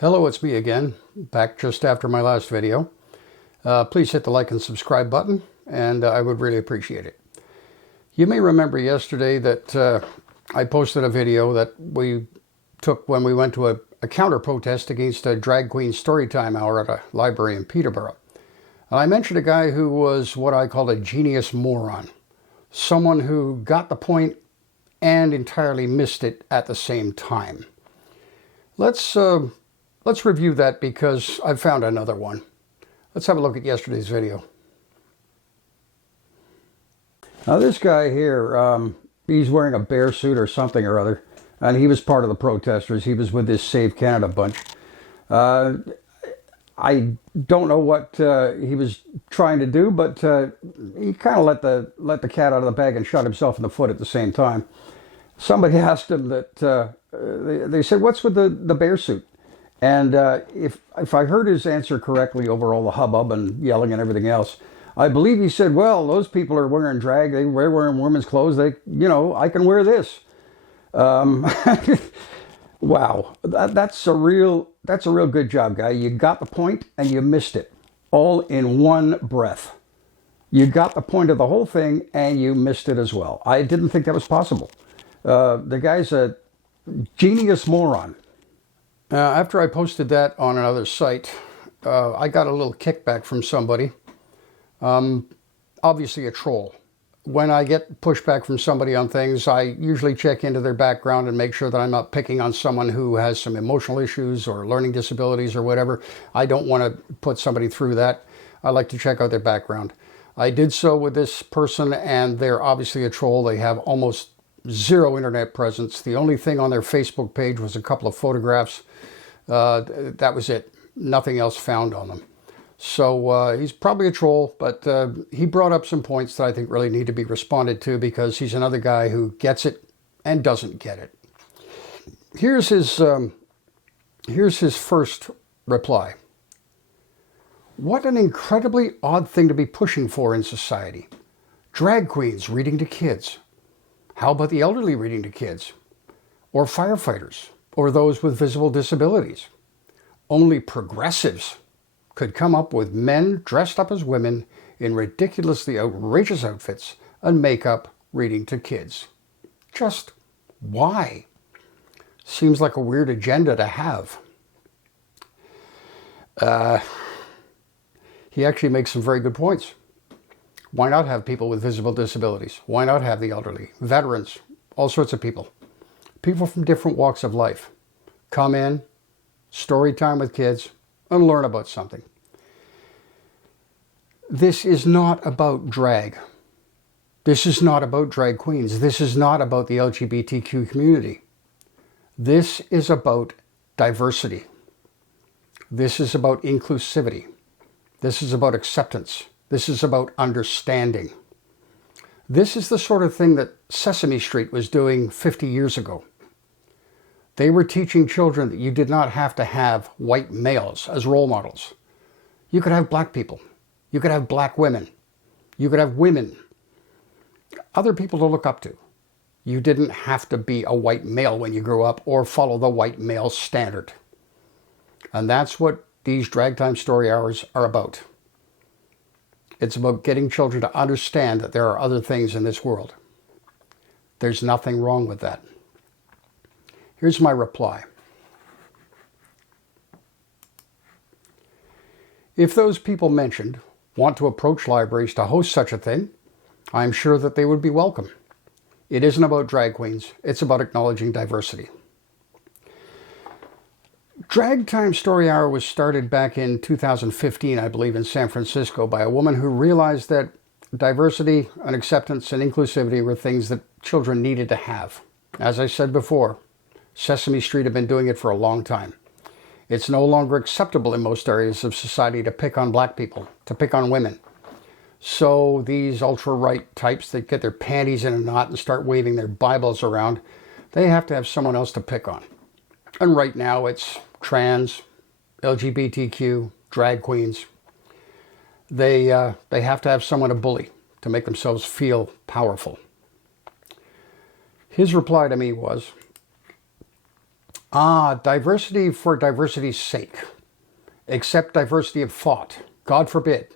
Hello, it's me again, back just after my last video. Please hit the like and subscribe button, and I would really appreciate it. You may remember yesterday that I posted a video that we took when we went to a counter-protest against a drag queen storytime hour at a library in Peterborough. And I mentioned a guy who was what I called a genius moron. Someone who got the point and entirely missed it at the same time. Let's review that because I've found another one. Let's have a look at yesterday's video. Now this guy here, he's wearing a bear suit or something or other, and he was part of the protesters. He was with this Save Canada bunch. I don't know what he was trying to do, but he kind of let the cat out of the bag and shot himself in the foot at the same time. Somebody asked him that, they said, what's with the bear suit? And if I heard his answer correctly over all the hubbub and yelling and everything else, I believe he said, well, those people are wearing drag, they're wearing women's clothes, I can wear this. Wow, that's a real good job, guy. You got the point and you missed it, all in one breath. You got the point of the whole thing and you missed it as well. I didn't think that was possible. The guy's a genius moron. After I posted that on another site, I got a little kickback from somebody. Obviously a troll. When I get pushback from somebody on things, I usually check into their background and make sure that I'm not picking on someone who has some emotional issues or learning disabilities or whatever. I don't want to put somebody through that. I like to check out their background. I did so with this person, and they're obviously a troll. They have almost zero internet presence. The only thing on their Facebook page was a couple of photographs. That was it. Nothing else found on them. So he's probably a troll, but he brought up some points that I think really need to be responded to because he's another guy who gets it and doesn't get it. Here's his first reply. What an incredibly odd thing to be pushing for in society. Drag queens reading to kids. How about the elderly reading to kids? Or firefighters? Or those with visible disabilities? Only progressives could come up with men dressed up as women in ridiculously outrageous outfits and makeup reading to kids. Just why? Seems like a weird agenda to have. He actually makes some very good points. Why not have people with visible disabilities? Why not have the elderly, veterans, all sorts of people? People from different walks of life. Come in, story time with kids, and learn about something. This is not about drag. This is not about drag queens. This is not about the LGBTQ community. This is about diversity. This is about inclusivity. This is about acceptance. This is about understanding. This is the sort of thing that Sesame Street was doing 50 years ago. They were teaching children that you did not have to have white males as role models. You could have black people. You could have black women. You could have women. Other people to look up to. You didn't have to be a white male when you grew up or follow the white male standard. And that's what these drag time story hours are about. It's about getting children to understand that there are other things in this world. There's nothing wrong with that. Here's my reply. If those people mentioned want to approach libraries to host such a thing, I'm sure that they would be welcome. It isn't about drag queens. It's about acknowledging diversity. Drag Time Story Hour was started back in 2015, I believe, in San Francisco by a woman who realized that diversity and acceptance and inclusivity were things that children needed to have. As I said before, Sesame Street have been doing it for a long time. It's no longer acceptable in most areas of society to pick on black people, to pick on women. So these ultra-right types that get their panties in a knot and start waving their Bibles around, they have to have someone else to pick on. And right now it's trans, LGBTQ, drag queens. They have to have someone to bully to make themselves feel powerful. His reply to me was, Diversity for diversity's sake. Accept diversity of thought. God forbid.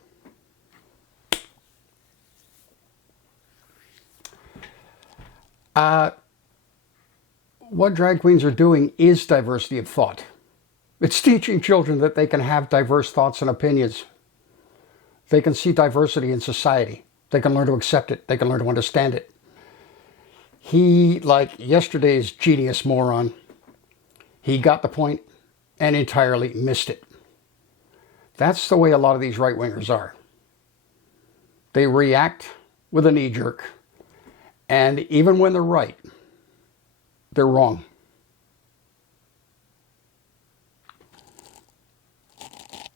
What drag queens are doing is diversity of thought. It's teaching children that they can have diverse thoughts and opinions. They can see diversity in society. They can learn to accept it. They can learn to understand it. He, like yesterday's genius moron, he got the point and entirely missed it. That's the way a lot of these right-wingers are. They react with a knee jerk, and even when they're right, they're wrong.